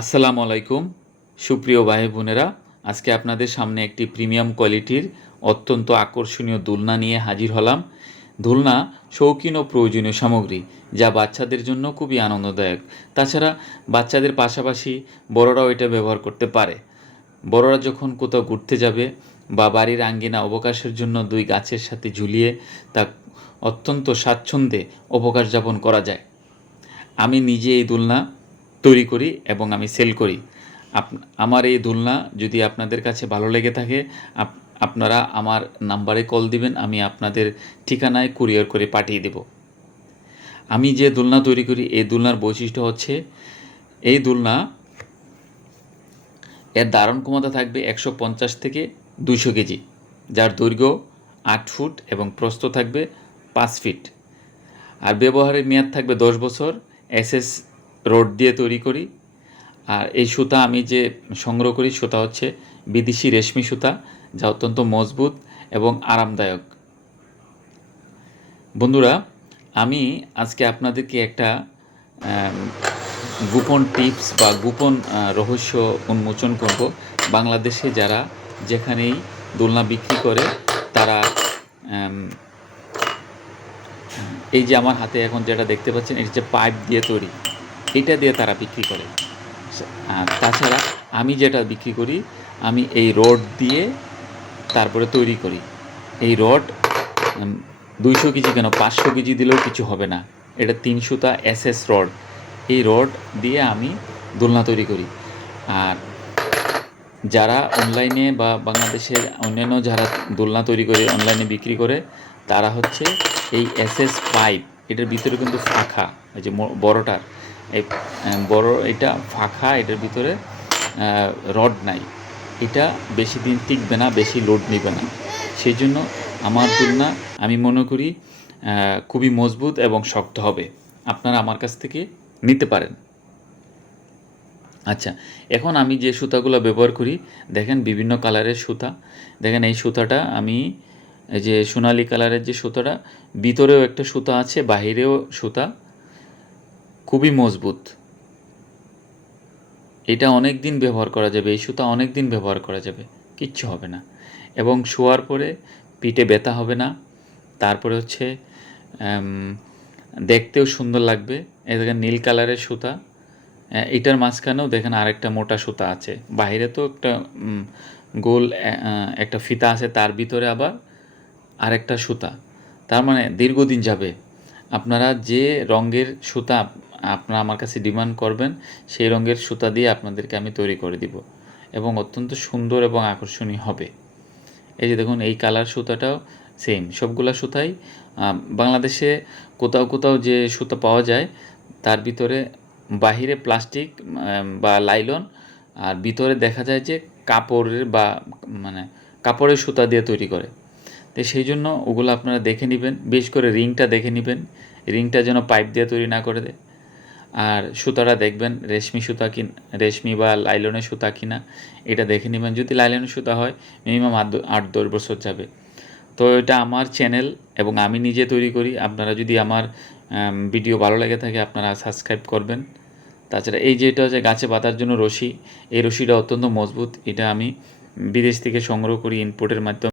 আসসালামু আলাইকুম সুপ্রিয় ভাই বোনেরা, আজকে আপনাদের সামনে একটি প্রিমিয়াম কোয়ালিটির অত্যন্ত আকর্ষণীয় দোলনা নিয়ে হাজির হলাম। দোলনা শৌখিন ও প্রয়োজনীয় সামগ্রী, যা বাচ্চাদের জন্য খুবই আনন্দদায়ক। তাছাড়া বাচ্চাদের পাশাপাশি বড়রাও এটা ব্যবহার করতে পারে। বড়রা যখন কোথাও ঘুরতে যাবে বা বাড়ির আঙ্গিনা অবকাশের জন্য দুই গাছের সাথে ঝুলিয়ে তা অত্যন্ত স্বাচ্ছন্দ্যে অবকাশ যাপন করা যায়। আমি নিজে এই দোলনা তৈরি করি এবং আমি সেল করি। আমার এই দোলনা যদি আপনাদের কাছে ভালো লেগে থাকে, আপনারা আমার নাম্বারে কল দিবেন, আমি আপনাদের ঠিকানায় কুরিয়ার করে পাঠিয়ে দেব। আমি যে দোলনা তৈরি করি, এই দোলনার বৈশিষ্ট্য হচ্ছে, এই দোলনা এর ধারণ ক্ষমতা থাকবে 150 থেকে 200 কেজি, যার দৈর্ঘ্য 8 ফুট এবং প্রস্থ থাকবে 5 ফিট। আর ব্যবহারের মেয়াদ থাকবে 10 বছর। এসএস রড দিয়ে তৈরি করি। আর এই সুতা আমি যে সংগ্রহ করি, সুতা হচ্ছে বিদেশি রেশমি সুতা, যা অত্যন্ত মজবুত এবং আরামদায়ক। বন্ধুরা, আমি আজকে আপনাদেরকে একটা গোপন টিপস বা গোপন রহস্য উন্মোচন করব। বাংলাদেশে যারা যেখানেই দোলনা বিক্রি করে, তারা এই যে আমার হাতে এখন যেটা দেখতে পাচ্ছেন, এটা যে পাইপ দিয়ে তৈরি, এটা দিয়ে তারা বিক্রি করে। আর তাছাড়া আমি যেটা বিক্রি করি, আমি এই রড দিয়ে তারপরে তৈরি করি। এই রড 200 কেজি কেন, 500 কেজি দিলেও কিছু হবে না। এটা 3 সুতা এসএস রড। এই রড দিয়ে আমি দোলনা তৈরি করি। আর যারা অনলাইনে বা বাংলাদেশের অন্যান্য যারা দোলনা তৈরি করে অনলাইনে বিক্রি করে, তারা হচ্ছে এই এসএস পাইপ, এটার ভিতরে কিন্তু ফাঁকা, এই যে বড়টার এই বড় এটা ফাঁকা, এটার ভিতরে রড নাই। এটা বেশি দিন টিকবে না, বেশি লোড নেবে না। সেই জন্য আমার দোলনা আমি মনে করি খুবই মজবুত এবং শক্ত হবে। আপনারা আমার কাছ থেকে নিতে পারেন। আচ্ছা, এখন আমি যে সুতাগুলো ব্যবহার করি, দেখেন বিভিন্ন কালারের সুতা। দেখেন এই সুতাটা আমি, এই যে সোনালি কালারের যে সুতাটা, ভিতরেও একটা সুতা আছে, বাহিরেও সুতা, খুবই মজবুত। এটা অনেক দিন ব্যবহার করা যাবে, এই সুতা অনেক দিন ব্যবহার করা যাবে, কিচ্ছু হবে না। এবং শোয়ার পরে পিঠে ব্যথা হবে না। তারপরে হচ্ছে দেখতেও সুন্দর লাগবে। এই দেখেন নীল কালারের সুতা, এটার মাঝখানেও দেখেন আরেকটা মোটা সুতা আছে। বাইরে তো একটা গোল একটা ফিতা আছে, তার ভিতরে আবার আরেকটা সুতা। তার মানে দীর্ঘদিন যাবে। আপনারা যে রঙের সুতা আপনারা আমার কাছে ডিমান্ড করবেন, সেই রঙের সুতা দিয়ে আপনাদেরকে আমি তৈরি করে দিব এবং অত্যন্ত সুন্দর এবং আকর্ষণীয় হবে। এই যে দেখুন, এই কালার সুতাটাও সেম। সবগুলা সুতাই বাংলাদেশে কোথাও কোথাও যে সুতা পাওয়া যায়, তার ভিতরে বাহিরে প্লাস্টিক বা লাইলন, আর ভিতরে দেখা যায় যে কাপড়ের বা মানে কাপড়ের সুতা দিয়ে তৈরি করে। তো সেই জন্য ওগুলো আপনারা দেখে নেবেন, বেশ করে রিংটা দেখে নেবেন, রিংটা যেন পাইপ দিয়ে তৈরি না করে দেয়। আর সুতাটা দেখবেন রেশমি সুতা কি, রেশমি বা লাইলনের সুতা কিনা, এটা দেখে নেবেন। যদি লাইলনের সুতা হয়, মিনিমাম 8-10 বছর যাবে। তো এটা আমার চ্যানেল এবং আমি নিজে তৈরি করি। আপনারা যদি আমার ভিডিও ভালো লেগে থাকে, আপনারা সাবস্ক্রাইব করবেন। তাছাড়া এই যে এটা হচ্ছে গাছে বাঁধার জন্য রশি, এই রশিটা অত্যন্ত মজবুত। এটা আমি বিদেশ থেকে সংগ্রহ করি ইনপোর্টের মাধ্যমে।